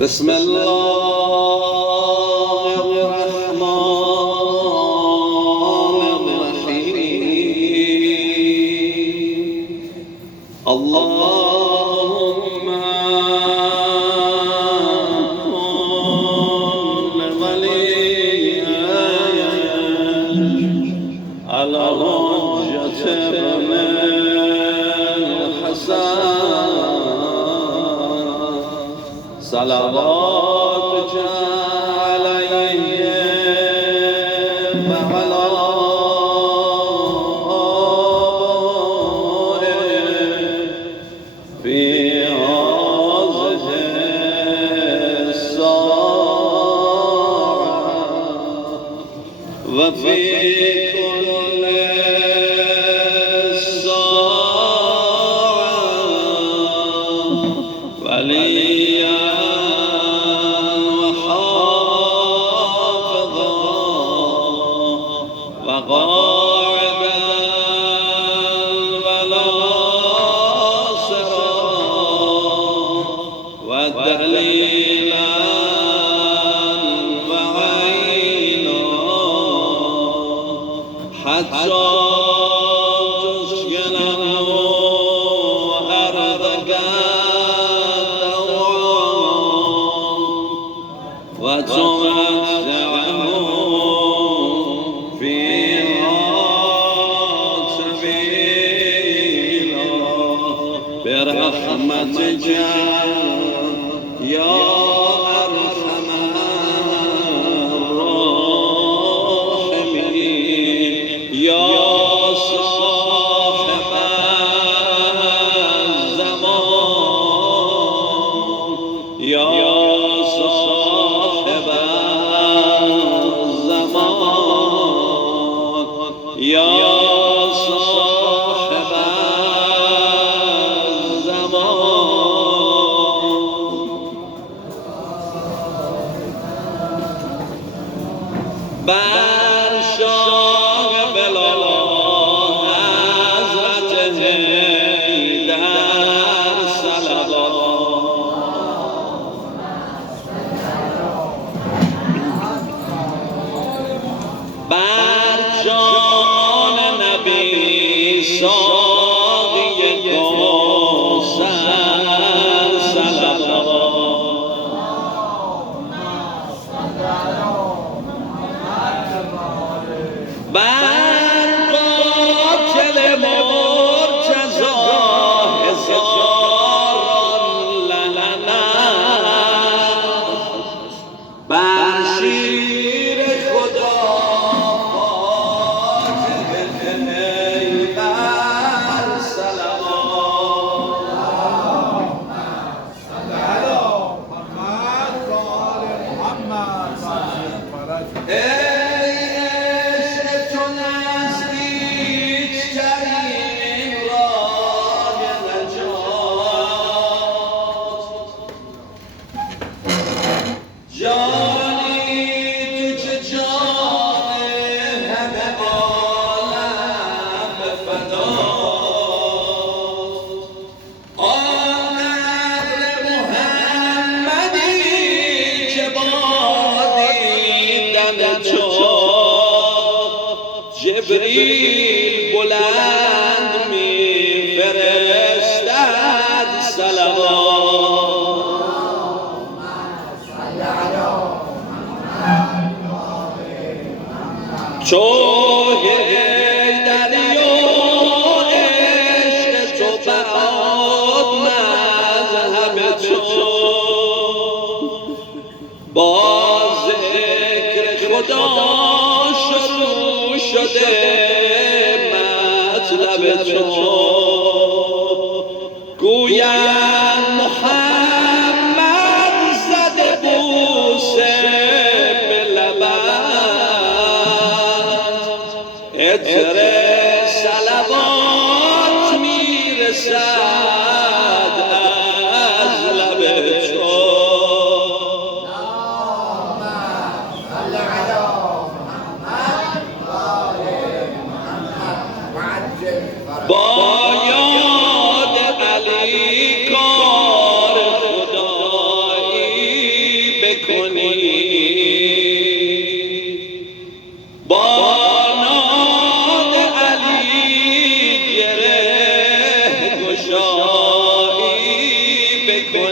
بسم الله الرحمن الرحيم اللهم كن وليا على حجة ابن الحسن صلوات عليه وعلى آبائه في هذه الساعة وفي كل ساعة وليا وقاعدا وناصرا ودليلا وعينا حتى تسكنه أرضك طوعا وتمتعه برحمتك يا أرحم الراحمين يا صاحب الزمان يا صاحب الزمان يا بر شاه بلال حضرت حیدر صلوات بر جان نبی ساقی کوثر صلوات بر قاتل مرتضی هزاران لعنت بر شیر خدا فاتح حیدر صلوات صل على محمد و آل محمد جبریل بلند می فرستد صلوات چو حیدری و عشق تو برات مذهب تو با ذکر خدا شروع شده مطلب تو گویم محمد زده بوسه به لبت عطر صلوات میرسد از لب تو با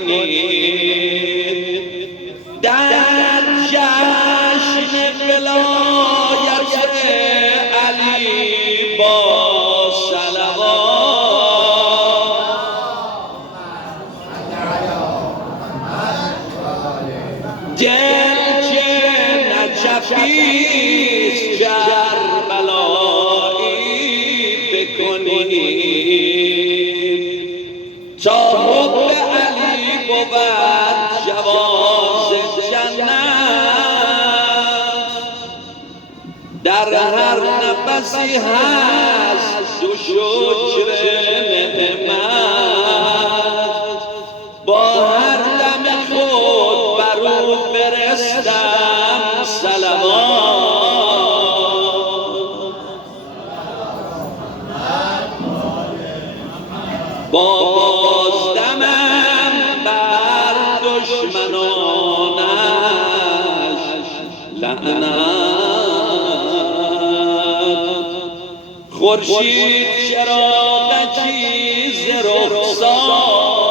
کنید در جشن ولایت علی با دل که نجفیست کربلایی بکنید تا حب علی بود جواز جنت در هر نفسی هست دو شکر نعمت با هر دم خود برو فرستم صلوات با بازدمم بر دشمنانش لعنت خورشید چراغکی ز رخسار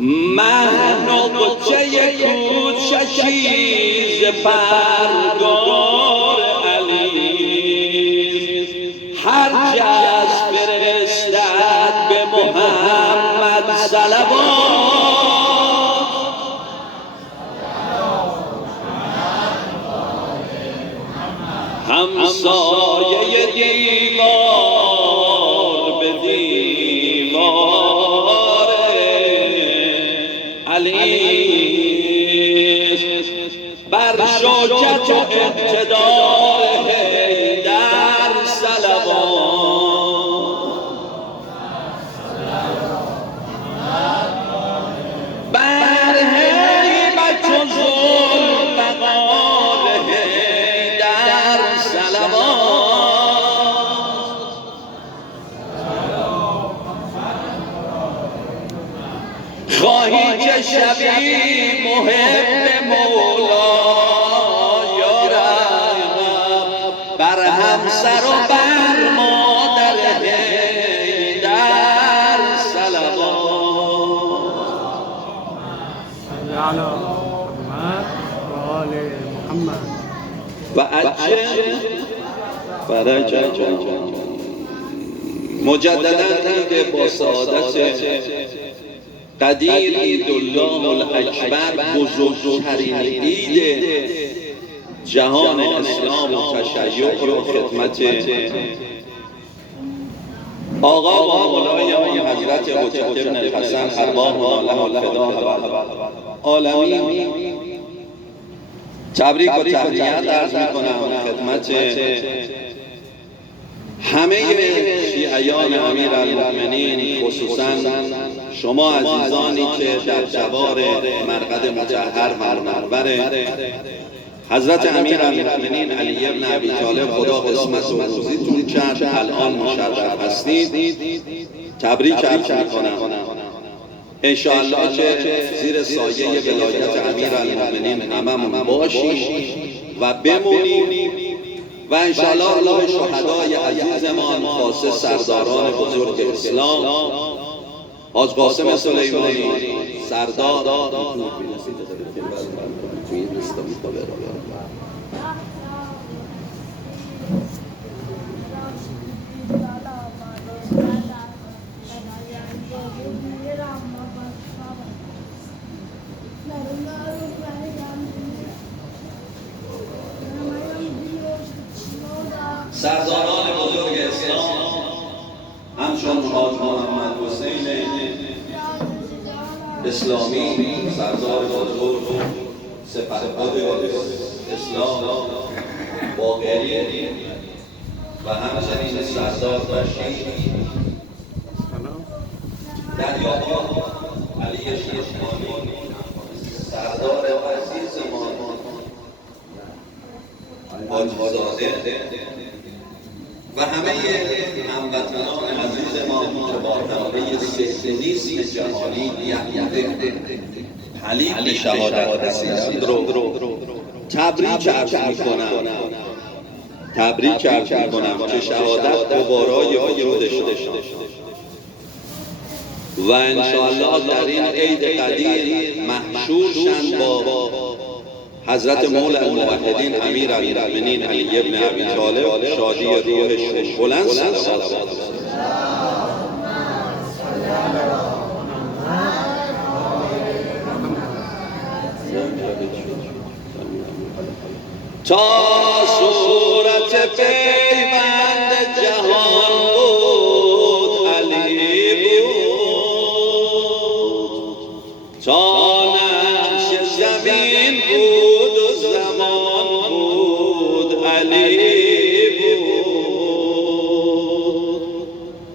مهن و بچه کوچکی ز پرگار علی هر کس فرستد به محمد صلوات همسایه دیوار به دیوار بر شوکت و اقتدار حیدر صلوات بر هیبت و ذوالفقار حیدر صلوات خواهی که شبی محب مولا یا رب بر همسر و بر مادر حیدر صلوات علی محمد و آل محمد و عجل فرجا مجددا که با سعادت قدیر عیدالله الاکبر بزرگترین عید جهان اسلام و تشیع رو خدمت آقا و مولای حضرت حجت ابن الحسن ارواح له الفدا عالمین تبریک و تهنیت عرض میکنم خدمت همه شیعیان امیرالمؤمنین خصوصا شما عزیزانی که در جوار مرقد مطهر منور حضرت امیرالمؤمنین علی ابن ابی طالب خدا قسمت و روزیتون کرد الان مشرف هستید تبریک عرض میکنم انشاءالله که زیر سایه ولایت امیرالمؤمنین هممون باشیم و بمونیم و انشاءالله الله شهدای عزیزمان خاصه سرداران بزرگ اسلام حاج قاسم سلیمانی سردار سرداران بزرگ اسلام همچون حاج محمد حسین اسلامی سردار بزرگ سپهبد اسلام باقری و همچنین سردار بشیر دریابا علی شیخانی سردار عزیزمان حاجی‌زاده و همه هموطنان عزیز ما که با تمامی سیستمیسم جهانی حلیف شهادت رسیدند رو تبریک عرض میکنم که شهادت دوبارای وجودش و انشاءالله در این عید قدیر محشور شند با حضرت مولا الموحدین امیر المؤمنین علی ابن ابی طالب، شادی روحش بلند صلوات. تا صورت پیوند جهان بود علی بود، تا نقش زمین بود و زمان بود علی بود.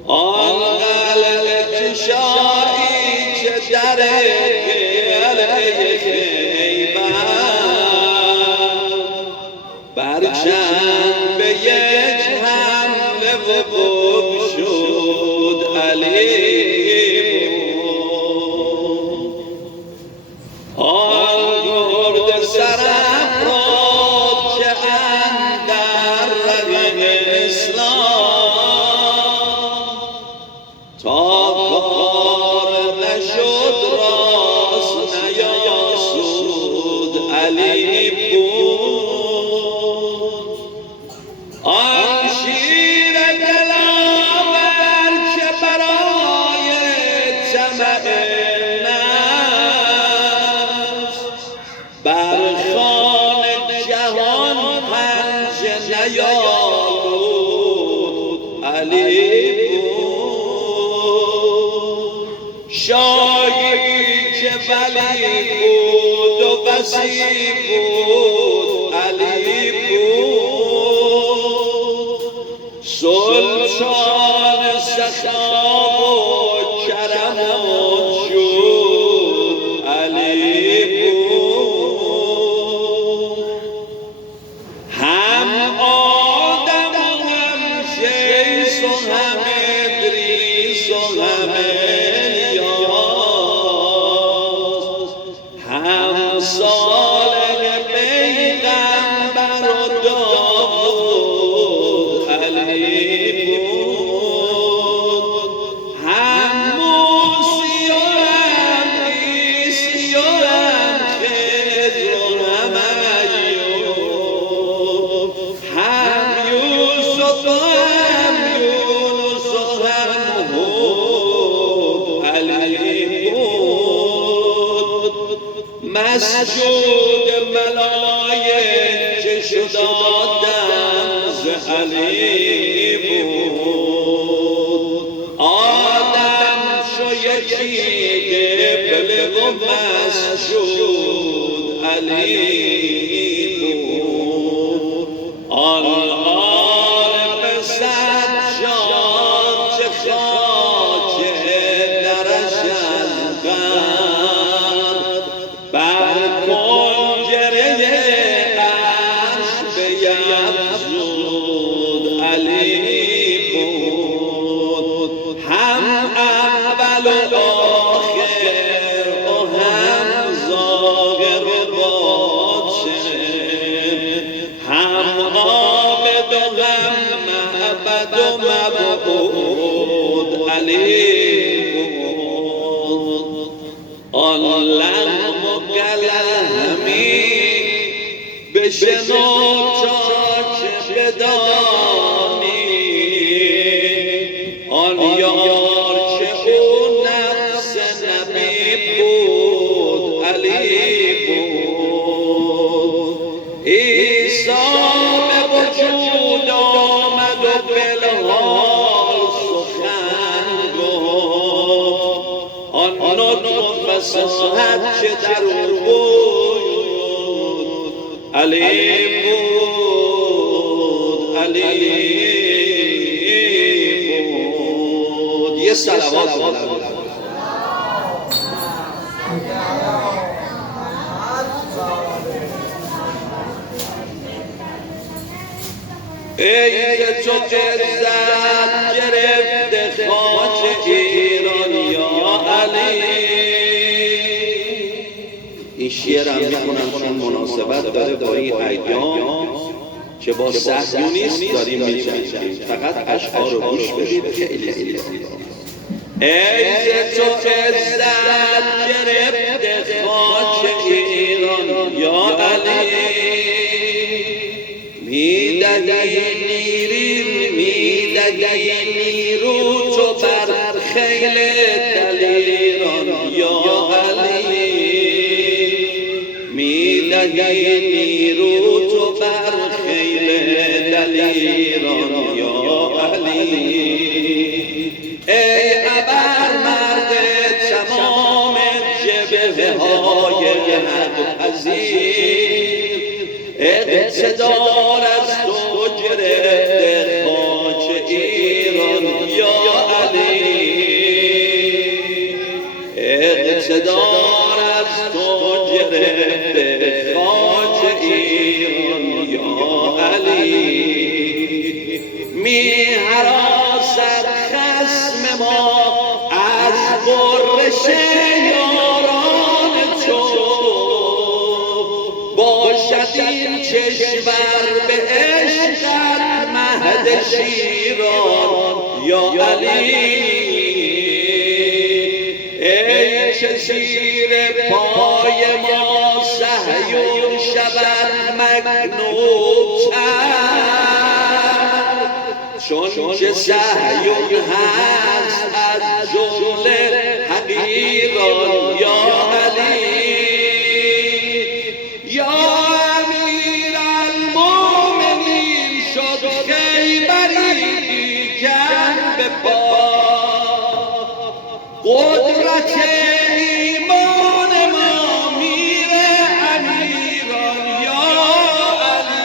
آن قلب کشایی که در برچند به یک حمله و بگشود علی بود. آن گرد سرافراز که اندر رگ اسلام تا کار نشد راست نیاسود علی بود. آن شیر دلاور که برای طمع نفس بر خوان جهان پنجه نیالود علی بود. شاهی که ولی بود و وصی بود علی بود. سلطان سخا و کرم و جود علی بود. هم آدم و هم شیس و هم ادریس و هم الیاس، هم صالح پیغمبر و داوود علی بود. هم موسی و هم عیسی و هم خضر و هم ایوب، هم یوسف و هم یونس و هم هود علی بود. مسجود ملائکه شد آدم ز علی بود. آدم شو یکی قبله و مسجود علی بود. آن عارف سجاد چه خاک درش از قلب بر کنجره عرش بیفزود علی بود. هم اول و آخر و هم ظاهر و باطن، هم عابد و هم معبد و مبعود علی بود. آن لحم و قلمی بشنو تا که بدانی، آن یار که او نفس نبی بود علی بود. عیسی به وجود آمد و بالحال سخن گفت، آن نطق فصاحت که در او بود علی بود علی بود. یه صلوات بلند. ای تو عزت گرفته خاک ایران یا علی. این شعرم میخونم چون مناسبت داره با این ایام که با صهیونیست داریم میجنگیم. فقط اشعار رو گوش بدید، خیلی زیباست. ای ز تو عزت گرفته خاک ایران یا علی، میدهی نیرو تو بر خیل دلیران یا علی، میدهی نیرو تو بر خیل دلیران یا علی. ای ابر مرد تمام جبهه های حق پذیر، اقتدار از تو گرفته خاک ایران یا علی، اقتدار از تو گرفته خاک ایران یا علی. می هراسد خصم ما از غرش یاران تو، باشد این کشور به عشقت مهد شیران یا علی. ای که زیر پای ما صهیون شود مگنوب‌تر، چون که صهیون هست از جمله حقیران یا علی. یا امیر المؤمنین شد خیبری بیکن به پا، قدرت ایمان ما میره امیران یا علی.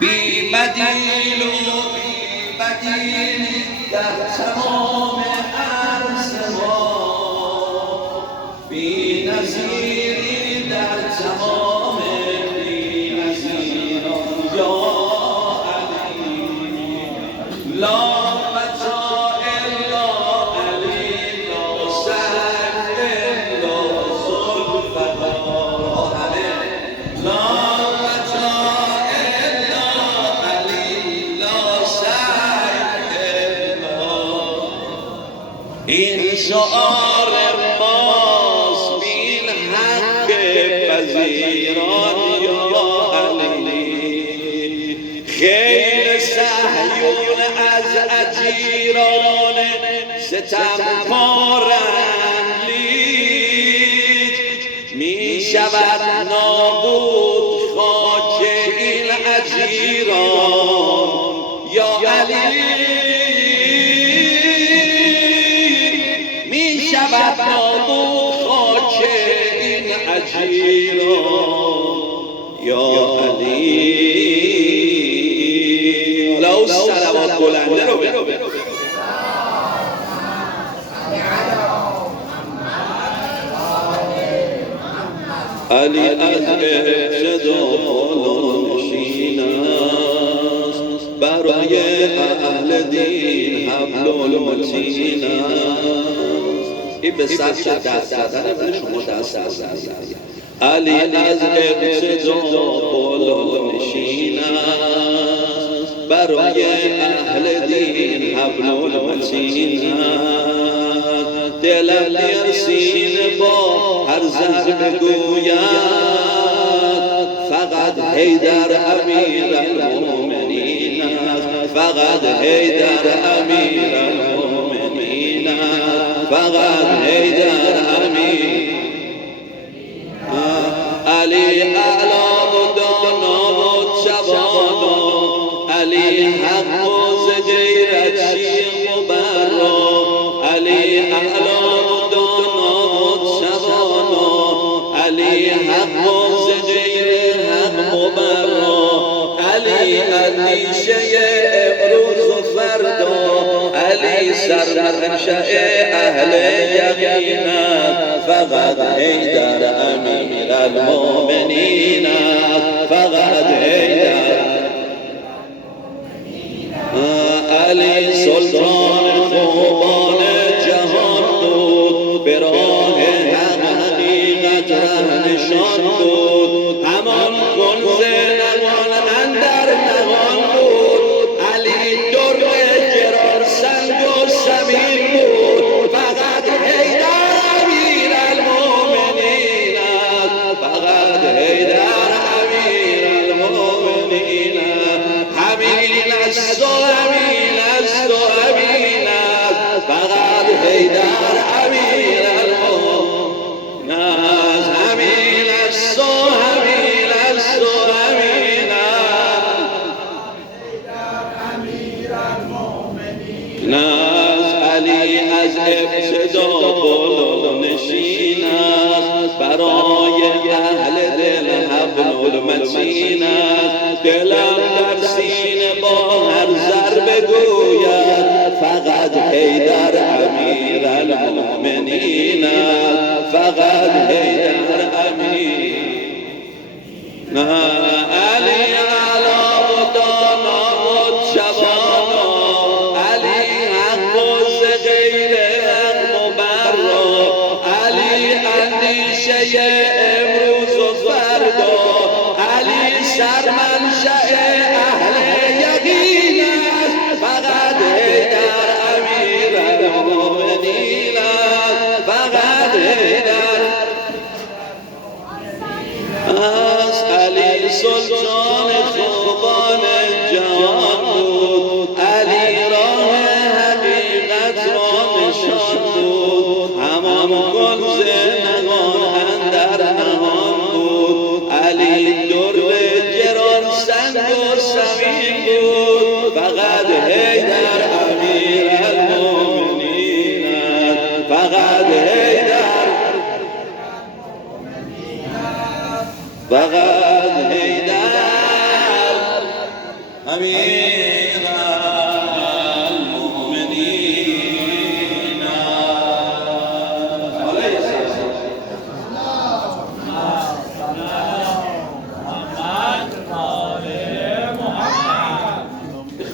بی بدیل و بی بدیل در تمام عرض ما، بی نظیری در تمام بی نظیران یا علی. لا متاع الا علی، لا سعی الا ذوالفقار. لا متاع الا علی، لا سعی الا. این شعار ماست بین حق پذیران یا علی. خیل صهیون از اجیران ستم کارند، لیک می شود نابود خاک این اجیران یا علی. می شود نابود خاک این اجیران یا علی. لو صلوات بلنده رو برو. علی از ابتدا نشین است، برای اهل دین حبل المتین است. این به سبک دست زدن برای شما دست بزنید. علی از ابتدا بالا نشین است، برای اهل دین حبل المتین است. دلم در سینه با هر ضربه گوید فقط حیدر امیر المؤمنین است، فقط حیدر امیر المؤمنین است، فقط حیدر امیر. علی اعلی و دانا و جوان، علی حق و ز غیرت شیخ و برا. علی اعلی و دانا و جوان، علی حق و ز غیر حق و برا. علی اندیشه امروز و فردا، علی سرمنشأ اهل یقین است، فقط حیدر امیر المؤمنین است، فقط حیدر. علی سلطان خوبان جهان بود، به راه حق حقیقت ره نشان بود، همان کنز نهان اندر نهان بود. علی در گران نه از علی از ابتدا بالا نشین است، برای اهل دل حبل المتین است. دلم در سینه با هر ضربه گوید فقط حیدر امیر المؤمنین است، فقط حیدر امیر. نه علی علا و دانا و شبانا، علی حق و ز غیر حق مبرا، علی اندیشه امروز و فردا، علی سرمنشأ اهل یقین است، فقط حیدر امیر المؤمنین است، فقط حیدر است. علی سلطان خوبان جهان بود، علی راه حقیقت را نشان بود، همان گنز نهان اندر نهان بود، علی در گران سنگ و سمین بود، فقط حیدر امیر المؤمنین است، فقط حیدر، فقط حیدر امیر المؤمنین.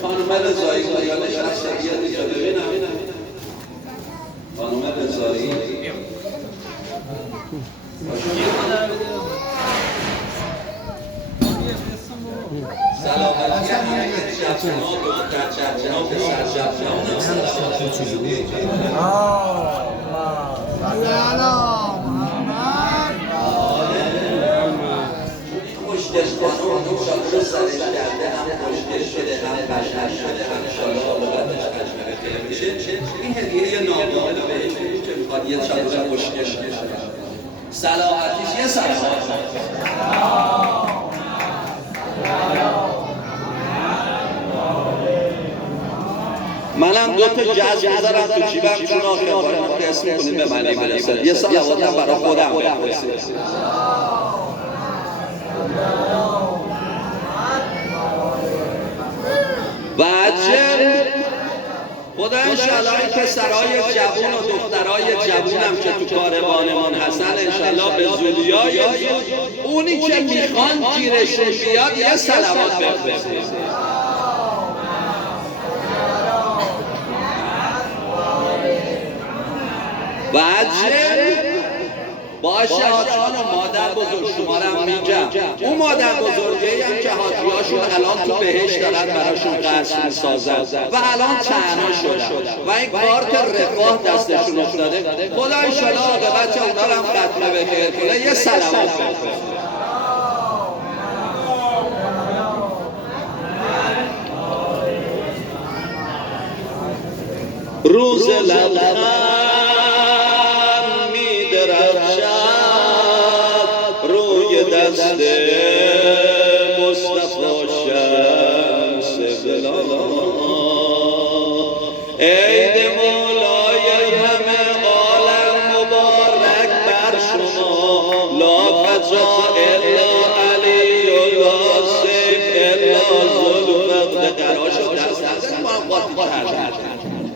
خانم رضایی یادش شخصیت رو ببینم. خانم رضایی سلامتی شبناک و شبناک سرشبناک سلامتی خوشگش خانم شاکر سرش کرده، هم خوشگش شده، هم قشنگ شده، هم انشاءالله آقابتش قشنگه میشه. این هدیه نامه‌ای بهش که میخواد یه شاکر خوشگش شده، صلاحتیش یه صلاحت منم دو تا جز بذارم تو جیبم، چون آخر بارم که اسم کنیم به منی برسد. یه صلواتم برای خودم بفرستید. و عجب خدا انشالله این پسرهای جوون و دخترهای جوونم که تو کاروانمان هستن انشالله به زودیای زود اونی که میخوان گیرشون بیاد یه صلوات بفرستید. و عجب باشه حاجیان و مادر بزرگ شما رو هم میگم، اون مادر بزرگی هم که حاجیاشون الان تو بهشت دارن براشون قصر میسازن و الان تنها شدن و این کارت رفاه دستشون افتاده، خدا انشالله عاقبت اونا رو هم ختمه به خیر کنه. یه صلوات بفرستید. روز لبخند دست مصطفی شمس بلال، عید مولای همه عالم مبارک بر شما، لا فجا الا علی و لا سیف الا ذوالفضل. قراشو دست نزن ما هم قاطی کردیم،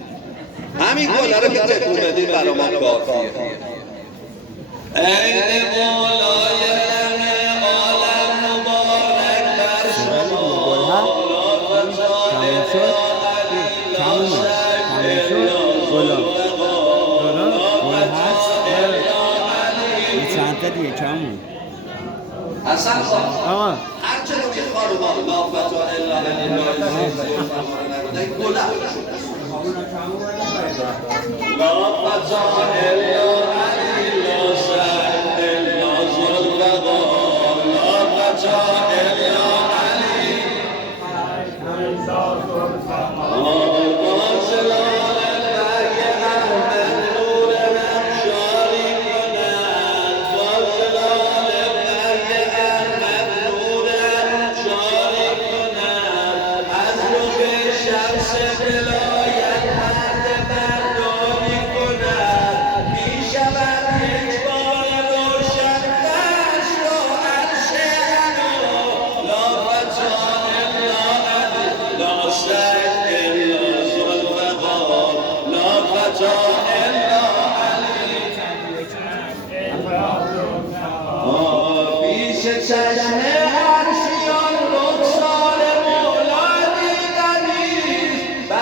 همین گله رو که تکون بدید برا ما کافیه. عید مولای دیگه کمون اصلا آقا هر چه رو که خانوما لا فتا الا الله گله لا فتا الا علی لا سعد الا ذوالفقار، لا فتا الا علی شمس ولایت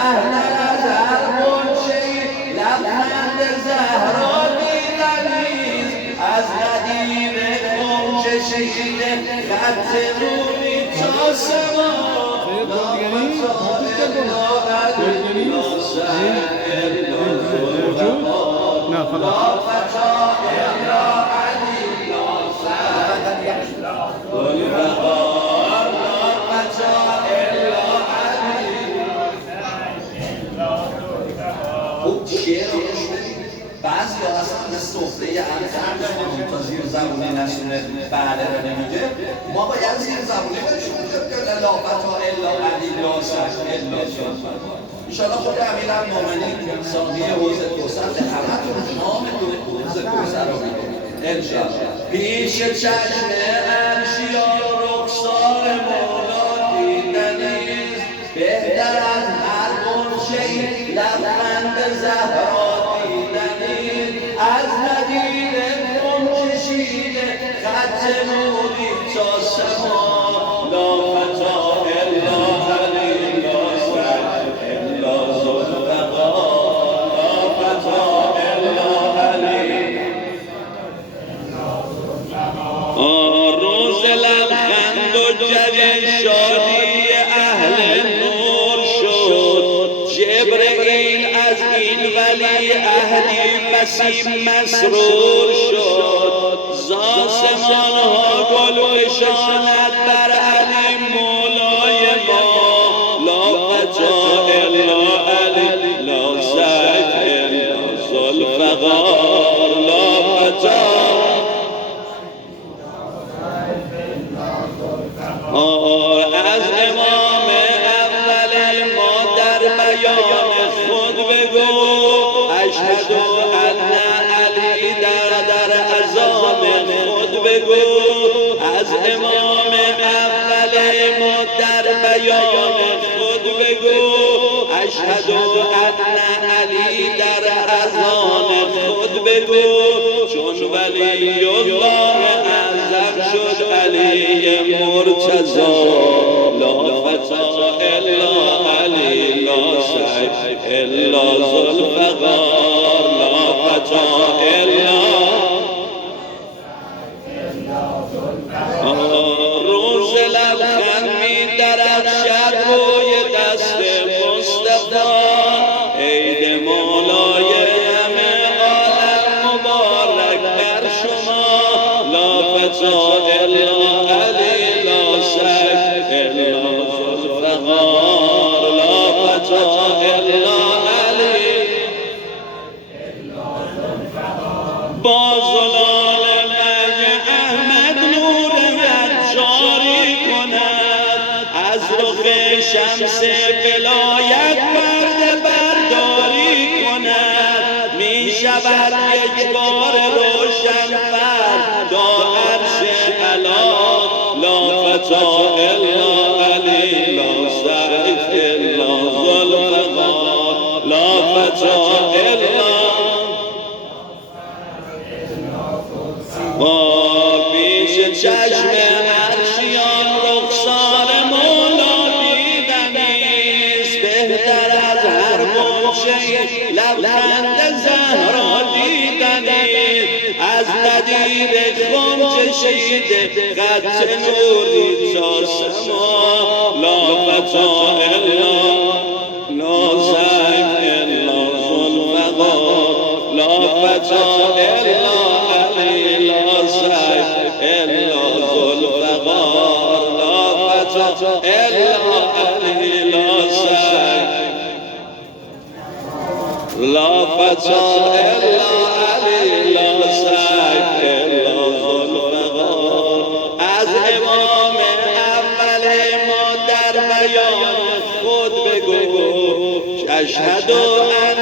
بهتر از هر منشه‌ای لبخند زهرا دیدنیست از ندیب خم چشیده خط نوری تا سما نه خلاص بعضی ها اصلا به صفره انتر تا زیر زبونی نشونه بله رو نمیگه ما باید زیر زبونی بهشون که لافت ها الا علی لاسش الا شد انشاءالله خود امیرالمومنین ساقی حوض کوثر به همتون نام حوض کوثر رو میگه انشاءالله پیش چشم عرشیان رخسار مولا دیدنیست بهتر از هر منشه‌ای لبخند زهرا از ندید خم کشیده خط نوری تا سما لا فتا الا علی لا سعد الا ذوالفقار لا فتا الا علی روز لبخند و جوی شادی اهل نور شد جبرئیل از این ولی اهلی مسیح مسرور شد زاسمان ها گل اشانت بر علی مولای ما لا فتا الا علی لا سعد الا ذوالفقار لا فتا از امام اول ما در بیان خود بگو اشهد ان علی در عظام خود بگو از امام اول ما در بیان خود بگو اشهد ان علی در عظام خود بگو چون ولی الله اعظم شد علی مرتضی لا فتا الا علی لا سعد الا ذوالفقار لا فتا الا روز لبخند می درخشد روی دست مصطفی عید مولای همه عالم مبارک بر شما لا فتا الا علی لا سعد الا ذوالفقار لا فتا الا علی با زلال مه احمد نور حق جاری کند از رخ شمس ولایت پرده برداری کند می شود یک بار روشن فردا عرش علا لا فتا الا علی لا سعد الا ذوالفقار لا فتا الا پیش چشم عرشیان رخسار مولا دیدنیست بهتر از هر منشه‌ای لبخند زهرا دیدنیست از ندید خم چشیده خط نوری تا سما لا فتا الا لا سعد الا ذوالفقار لا فتا الا علی لا سعد الا ذوالفقار لا فتا الا علی لا سعد لا فتا الا علی لا سعد الا ذوالفقار از امام اول ما در بیان خود بگو اشهد ان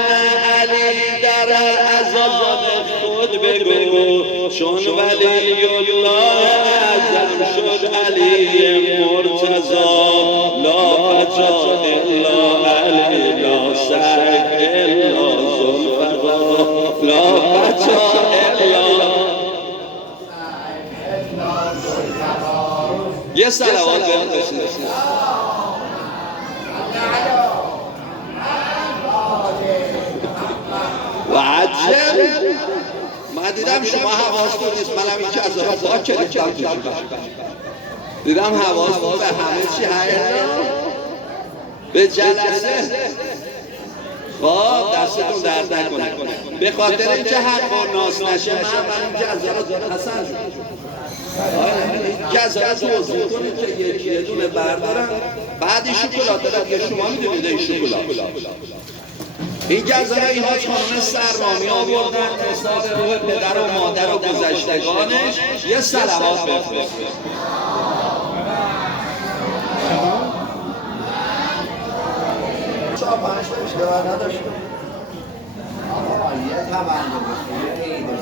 علی در اذان خود بگو چون ولی الله اعظم شد علی مرتضی لا فتا الا علی لا سعد الا ذوالفقار لا فتا الا یه صلوات بفرستید من دیدم شما حواستون نیست، منم این جزا را پاک کردم دیدم حواستون به همه چی هست به جلسه خب دستتون درد نکنه به خاطر اینکه حق و ناس نشه من این جزا را حسن این جزا را توضیح کنید که یه دونه بردارم بعد این شکلات دارم یه شما میدونید این شکلات این جزا این حاج خانم سررامی آوردن حساب روح پدر و مادر و گذشتگانش یه صلوات بفرست چهار پنج تا اشتباه نداشتم. آقا یه تولد